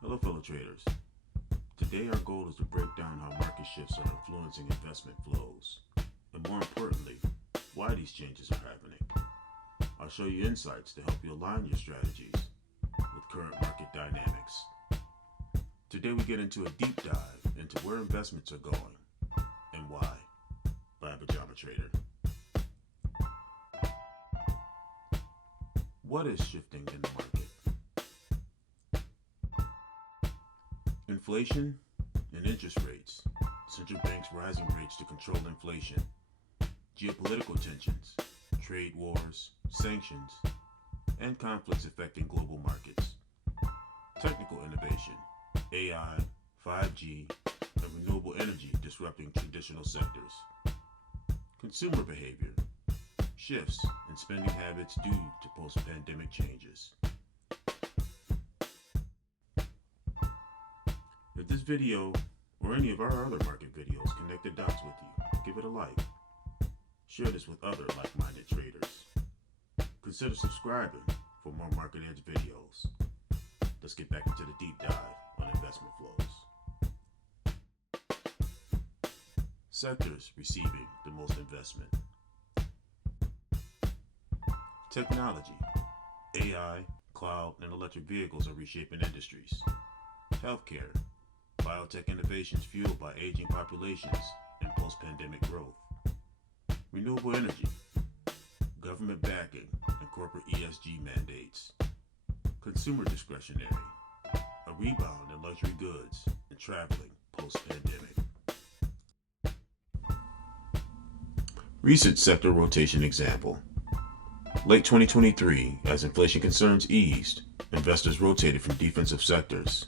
Hello, fellow traders. Today, our goal is to break down how market shifts are influencing investment flows, and more importantly, why these changes are happening. I'll show you insights to help you align your strategies with current market dynamics. Today, we get into a deep dive into where investments are going and why by a pajama trader. What is shifting in the market? Inflation and interest rates. Central banks rising rates to control inflation. Geopolitical tensions, trade wars, sanctions, and conflicts affecting global markets. Technical innovation, AI, 5G, and renewable energy disrupting traditional sectors. Consumer behavior, shifts in spending habits due to post-pandemic changes. If this video or any of our other market videos connect the dots with you, give it a like. Share this with other like-minded traders. Consider subscribing for more market edge videos. Let's get back into the deep dive on investment flows. Sectors receiving the most investment. Technology, AI, cloud, and electric vehicles are reshaping industries. Healthcare, biotech innovations fueled by aging populations and post-pandemic growth. Renewable energy, government backing, and corporate ESG mandates. Consumer discretionary, a rebound in luxury goods and traveling post-pandemic. Recent sector rotation example. Late 2023, as inflation concerns eased, investors rotated from defensive sectors,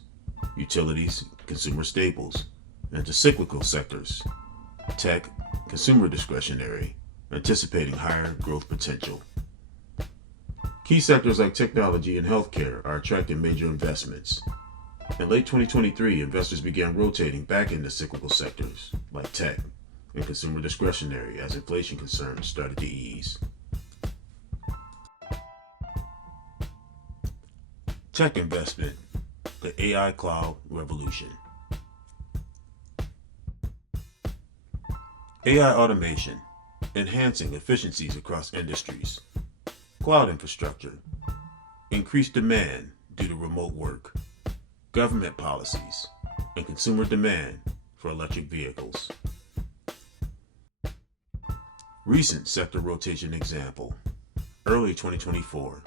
utilities, consumer staples, and to cyclical sectors, tech, consumer discretionary, anticipating higher growth potential. Key sectors like technology and healthcare are attracting major investments. In late 2023, investors began rotating back into cyclical sectors like tech and consumer discretionary as inflation concerns started to ease. Tech investment, the AI cloud revolution. AI automation, enhancing efficiencies across industries. Cloud infrastructure, increased demand due to remote work. Government policies, and consumer demand for electric vehicles. Recent sector rotation example. Early 2024,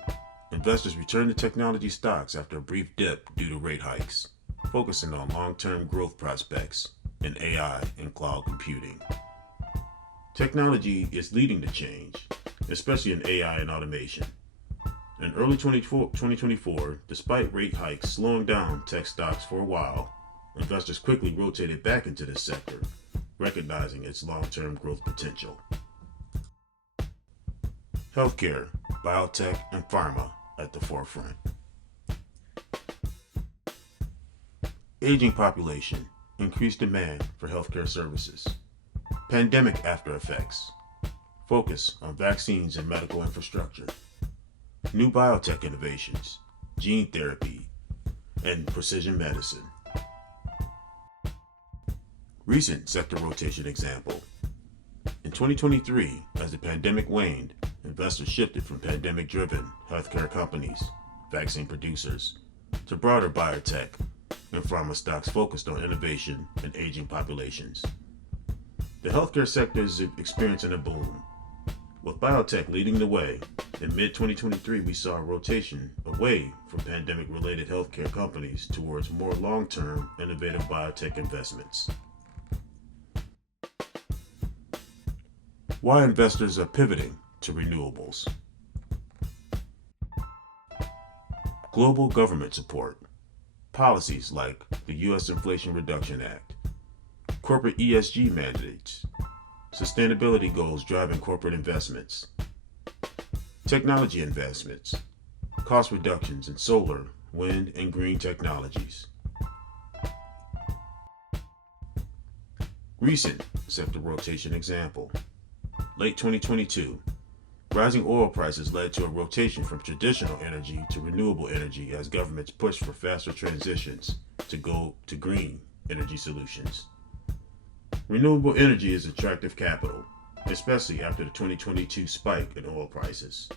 investors returned to technology stocks after a brief dip due to rate hikes, focusing on long-term growth prospects in AI and cloud computing. Technology is leading the change, especially in AI and automation. In early 2024, despite rate hikes slowing down tech stocks for a while, investors quickly rotated back into this sector, recognizing its long-term growth potential. Healthcare, biotech, and pharma at the forefront. Aging population, increased demand for healthcare services. Pandemic after effects, focus on vaccines and medical infrastructure. New biotech innovations, gene therapy, and precision medicine. Recent sector rotation example. In 2023, as the pandemic waned, investors shifted from pandemic-driven healthcare companies, vaccine producers, to broader biotech and pharma stocks focused on innovation and aging populations. The healthcare sector is experiencing a boom, with biotech leading the way. In mid-2023, we saw a rotation away from pandemic-related healthcare companies towards more long-term, innovative biotech investments. Why investors are pivoting to renewables. Global government support. Policies like the U.S. Inflation Reduction Act. Corporate ESG mandates. Sustainability goals driving corporate investments. Technology investments. Cost reductions in solar, wind, and green technologies. Recent sector rotation example. Late 2022. Rising oil prices led to a rotation from traditional energy to renewable energy as governments pushed for faster transitions to go to green energy solutions. Renewable energy is attractive capital, especially after the 2022 spike in oil prices.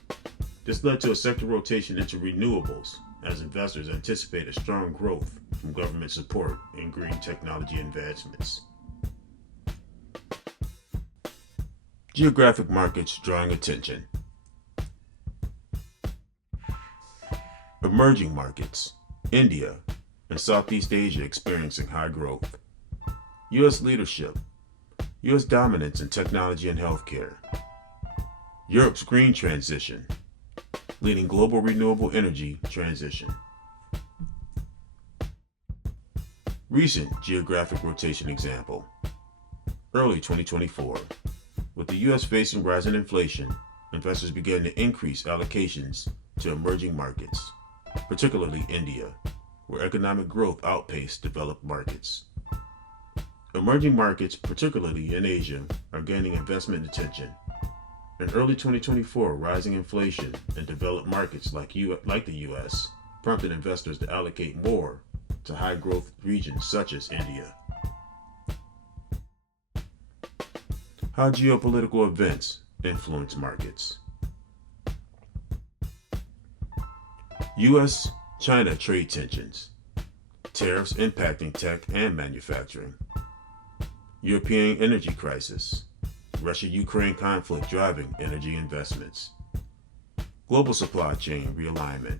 This led to a sector rotation into renewables as investors anticipate a strong growth from government support in green technology advancements. Geographic markets drawing attention. Emerging markets, India and Southeast Asia experiencing high growth. U.S. leadership, U.S. dominance in technology and healthcare. Europe's green transition, leading global renewable energy transition. Recent geographic rotation example. Early 2024. With the U.S. facing rising inflation, investors began to increase allocations to emerging markets, particularly India, where economic growth outpaced developed markets. Emerging markets, particularly in Asia, are gaining investment attention. In early 2024, rising inflation in developed markets like the U.S. prompted investors to allocate more to high-growth regions such as India. How geopolitical events influence markets. U.S.-China trade tensions. Tariffs impacting tech and manufacturing. European energy crisis. Russia-Ukraine conflict driving energy investments. Global supply chain realignment.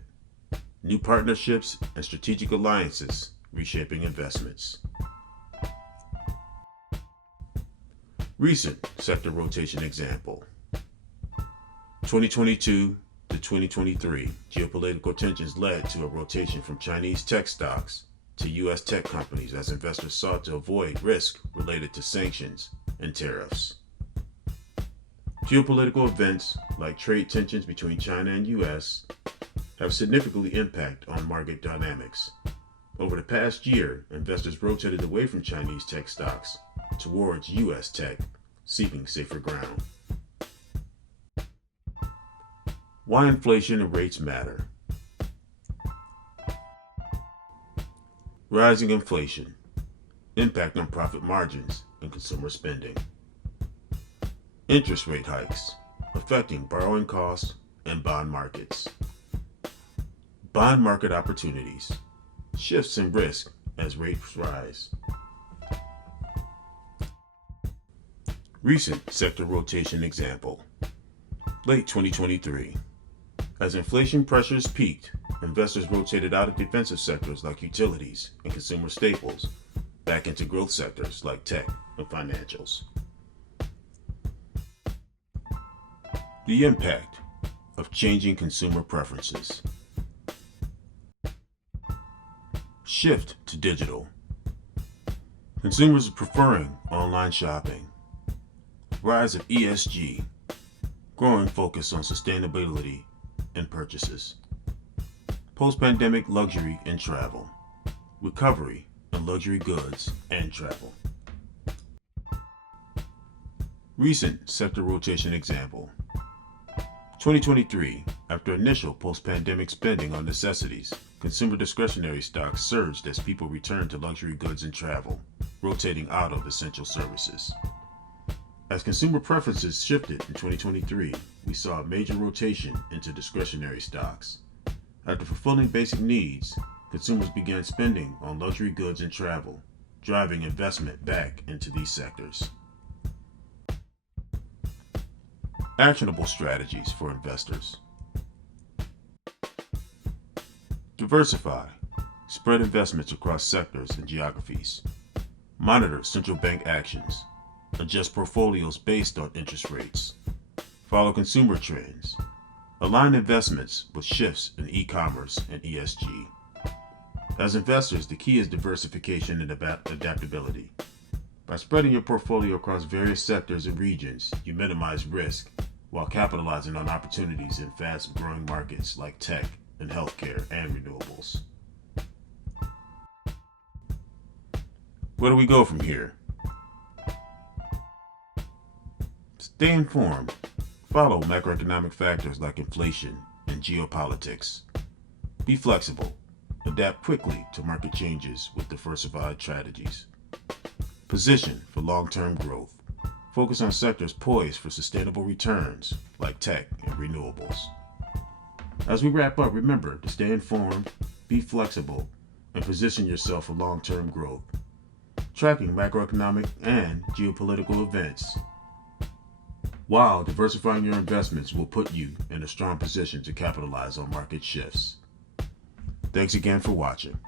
New partnerships and strategic alliances reshaping investments. Recent sector rotation example. 2022 to 2023, geopolitical tensions led to a rotation from Chinese tech stocks to U.S. tech companies as investors sought to avoid risk related to sanctions and tariffs. Geopolitical events like trade tensions between China and U.S. have significantly impacted on market dynamics. Over the past year, investors rotated away from Chinese tech stocks towards U.S. tech, seeking safer ground. Why inflation and rates matter. Rising inflation, impact on profit margins and consumer spending. Interest rate hikes, affecting borrowing costs and bond markets. Bond market opportunities, shifts in risk as rates rise. Recent sector rotation example. Late 2023. As inflation pressures peaked, investors rotated out of defensive sectors like utilities and consumer staples back into growth sectors like tech and financials. The impact of changing consumer preferences. Shift to digital. Consumers are preferring online shopping. Rise of ESG, growing focus on sustainability and purchases. Post-pandemic luxury and travel. Recovery in luxury goods and travel. Recent sector rotation example. 2023, after initial post-pandemic spending on necessities, consumer discretionary stocks surged as people returned to luxury goods and travel, rotating out of essential services. As consumer preferences shifted in 2023, we saw a major rotation into discretionary stocks. After fulfilling basic needs, consumers began spending on luxury goods and travel, driving investment back into these sectors. Actionable strategies for investors. Diversify. Spread investments across sectors and geographies. Monitor central bank actions. Adjust portfolios based on interest rates. Follow consumer trends. Align investments with shifts in e-commerce and ESG. As investors, the key is diversification and adaptability. By spreading your portfolio across various sectors and regions, you minimize risk while capitalizing on opportunities in fast-growing markets like tech and healthcare and renewables. Where do we go from here? Stay informed. Follow macroeconomic factors like inflation and geopolitics. Be flexible. Adapt quickly to market changes with diversified strategies. Position for long-term growth. Focus on sectors poised for sustainable returns like tech and renewables. As we wrap up, remember to stay informed, be flexible, and position yourself for long-term growth. Tracking macroeconomic and geopolitical events while diversifying your investments will put you in a strong position to capitalize on market shifts. Thanks again for watching.